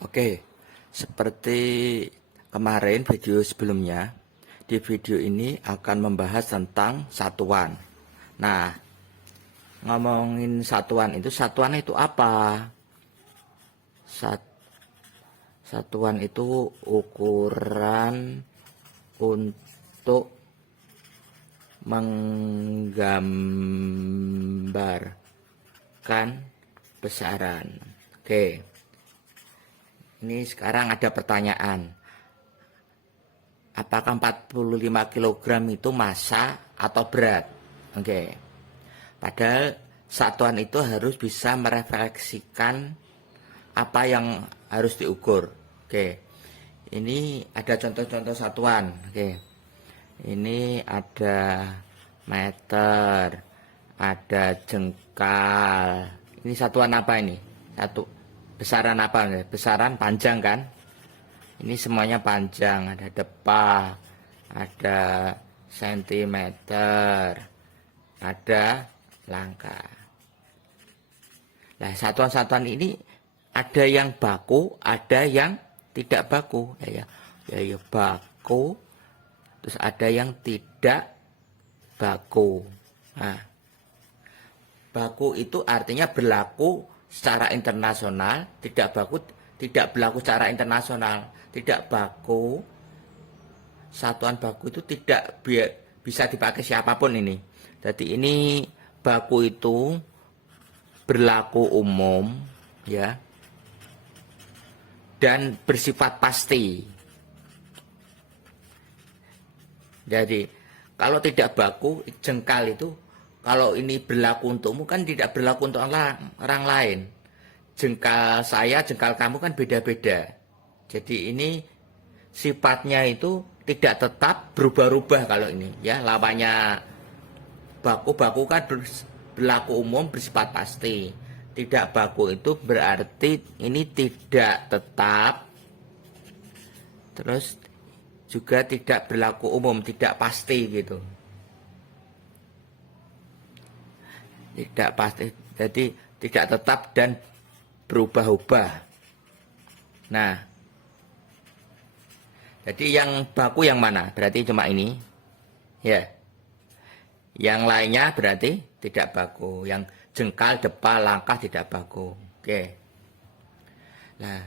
Oke, seperti kemarin video sebelumnya, di video ini akan membahas tentang satuan. Nah, ngomongin satuan itu apa? Satuan itu ukuran untuk menggambarkan besaran. Oke. Ini sekarang ada pertanyaan. Apakah 45 kg itu massa atau berat? Oke. Padahal satuan itu harus bisa merefleksikan apa yang harus diukur. Oke. Ini ada contoh-contoh satuan. Oke. Ini ada meter, ada jengkal. Ini satuan apa ini? Besaran apa? Besaran panjang kan? Ini semuanya panjang. Ada depa, ada sentimeter, ada langkah. Nah, satuan-satuan ini ada yang baku, ada yang tidak baku. Ya baku. Terus ada yang tidak baku. Nah, baku itu artinya berlaku secara internasional, tidak berlaku secara internasional. Tidak baku, satuan baku itu tidak bisa dipakai siapapun ini. Jadi ini baku itu berlaku umum ya, dan bersifat pasti. Jadi kalau tidak baku, jengkal itu, kalau ini berlaku untukmu kan tidak berlaku untuk orang lain. Jengkal saya, jengkal kamu kan beda-beda. Jadi ini sifatnya itu tidak tetap, berubah-ubah kalau ini ya. Lawannya baku kan berlaku umum, bersifat pasti. Tidak baku itu berarti ini tidak tetap. Terus juga tidak berlaku umum, tidak pasti gitu. Tidak pasti, jadi tidak tetap dan berubah-ubah. Nah, jadi yang baku yang mana? Berarti cuma ini ya. Yang lainnya berarti tidak baku. Yang jengkal, depa, langkah tidak baku. Oke. Nah,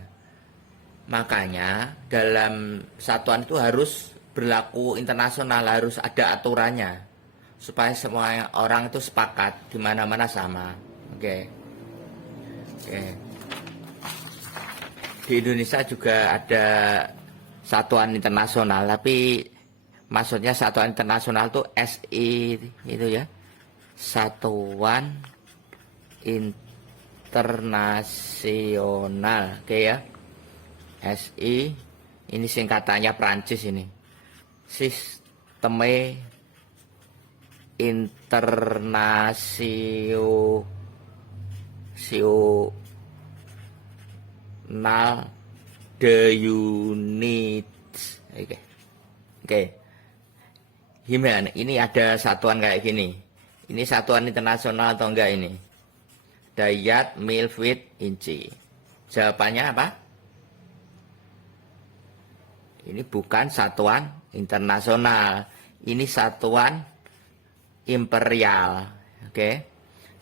makanya dalam satuan itu harus berlaku internasional, harus ada aturannya supaya semua orang itu sepakat, di mana-mana sama. Oke. Di Indonesia juga ada satuan internasional, tapi maksudnya satuan internasional itu SI itu ya. Satuan internasional. Oke ya. SI ini singkatannya Prancis ini. Sisteme internasional de units. Oke. Gimana? Ini ada satuan kayak gini. Ini satuan internasional atau enggak ini? Dayat, mil, feet, inci. Jawabannya apa? Ini bukan satuan internasional. Ini satuan imperial. Oke.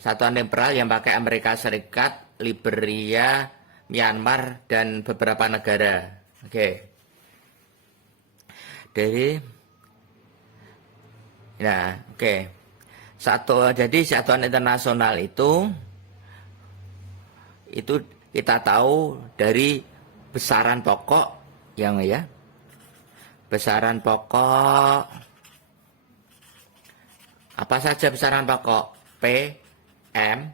Satuan imperial yang pakai Amerika Serikat, Liberia, Myanmar, dan beberapa negara. Oke. Jadi satuan internasional itu kita tahu dari besaran pokok yang ya. Besaran pokok apa saja besaran pokok? P, M,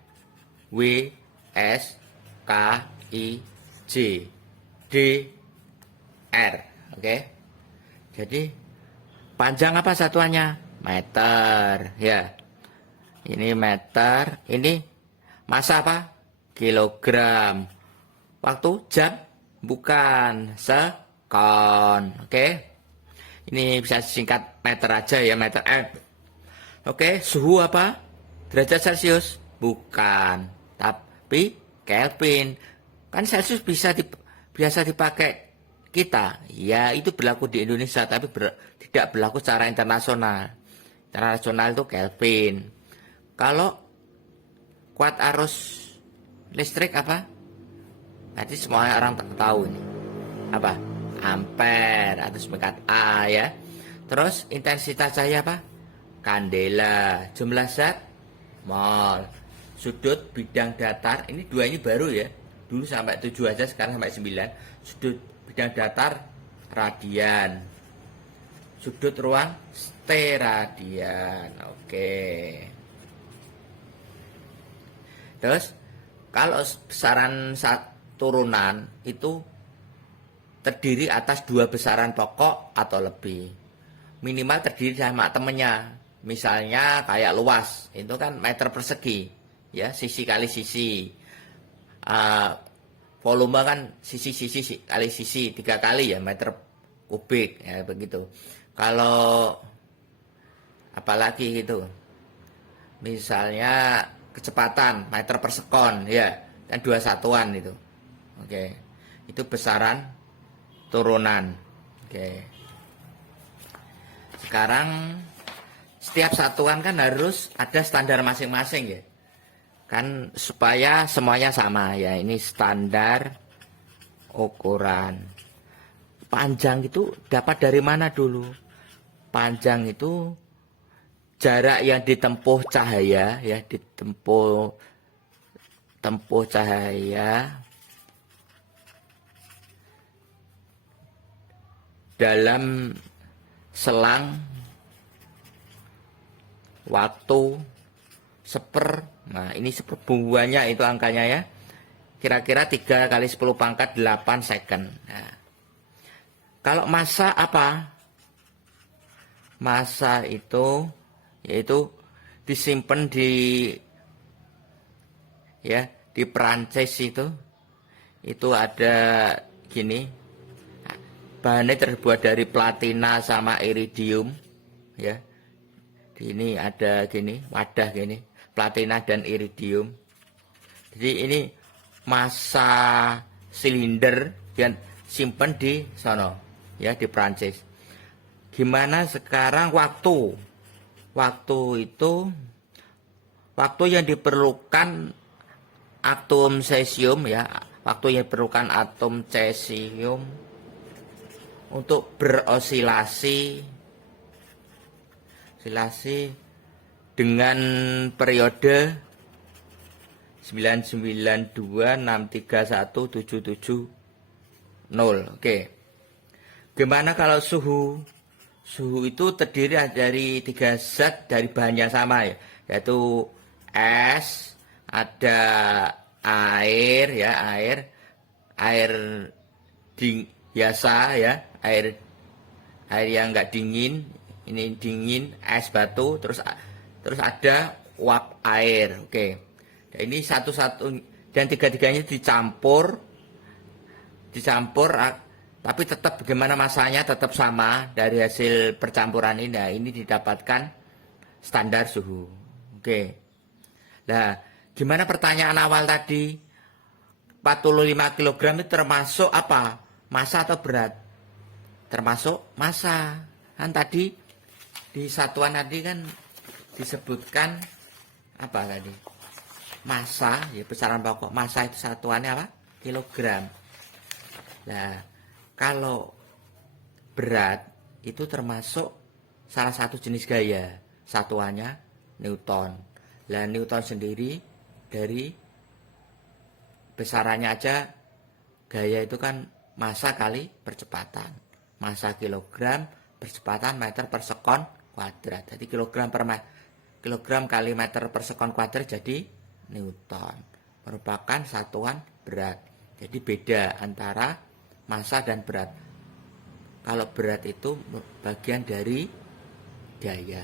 W, S, K, I, J, D, R. Oke. Jadi panjang apa satuannya? Meter ya. Ini meter, ini massa apa? Kilogram. Waktu jam? Bukan, sekon. Oke. Ini bisa singkat meter aja ya, meter M. Oke, suhu apa? Derajat Celcius? Bukan, tapi Kelvin. Kan Celcius biasa dipakai kita, ya itu berlaku di Indonesia, tapi tidak berlaku secara internasional. Internasional itu Kelvin. Kalau kuat arus listrik apa? Nanti semua orang tahu ini. Apa? Ampere atau seperangkat A ya. Terus intensitas cahaya apa? Kandela. Jumlah zat mol. Sudut bidang datar, ini dua ini baru ya. Dulu sampai 7 aja, sekarang sampai 9. Sudut bidang datar radian. Sudut ruang steradian. Oke. Terus kalau besaran turunan itu terdiri atas 2 besaran pokok atau lebih. Minimal terdiri sama temennya. Misalnya kayak luas, itu kan meter persegi, ya, sisi kali sisi. Volume kan sisi kali sisi, 3 kali ya meter kubik, ya begitu. Kalau apalagi gitu, misalnya kecepatan meter per sekon, ya kan 2 satuan itu. Oke, itu besaran turunan. Oke, sekarang setiap satuan kan harus ada standar masing-masing ya, kan supaya semuanya sama ya. Ini standar ukuran. Panjang itu dapat dari mana dulu? Panjang itu jarak yang ditempuh cahaya ya, tempuh cahaya dalam selang waktu nah ini seperbuannya itu angkanya ya, kira-kira 3 kali 10 pangkat 8 second. Nah, kalau massa apa? Massa itu yaitu disimpan di Perancis itu ada gini, bahannya terbuat dari platina sama iridium ya. Ini ada gini, wadah gini, platina dan iridium. Jadi ini massa silinder yang simpan di sono ya, di Prancis. Gimana sekarang waktu? Waktu itu waktu yang diperlukan atom cesium ya, waktu yang diperlukan atom cesium untuk berosilasi dengan periode 992631770. Oke. Gimana kalau suhu? Suhu itu terdiri dari 3 zat dari bahan yang sama ya, yaitu es, ada air ya, air biasa ya, air yang enggak dingin. Ini dingin, es batu, terus ada uap air. Oke. Nah, ini satu-satu dan tiga-tiganya dicampur, tapi tetap bagaimana masanya tetap sama dari hasil percampuran ini. Nah, ini didapatkan standar suhu. Oke. Nah, gimana pertanyaan awal tadi? 45 kg itu termasuk apa? Massa atau berat? Termasuk massa. Kan tadi di satuan tadi kan disebutkan apa tadi? Massa, ya besaran pokok. Massa itu satuannya apa? Kilogram. Nah, kalau berat itu termasuk salah satu jenis gaya. Satuannya Newton. Nah, Newton sendiri dari besarannya aja, gaya itu kan massa kali percepatan. Massa kilogram, percepatan meter per sekon kuadrat. Jadi kilogram kali meter per sekon kuadrat jadi Newton. Merupakan satuan berat. Jadi beda antara massa dan berat. Kalau berat itu bagian dari gaya.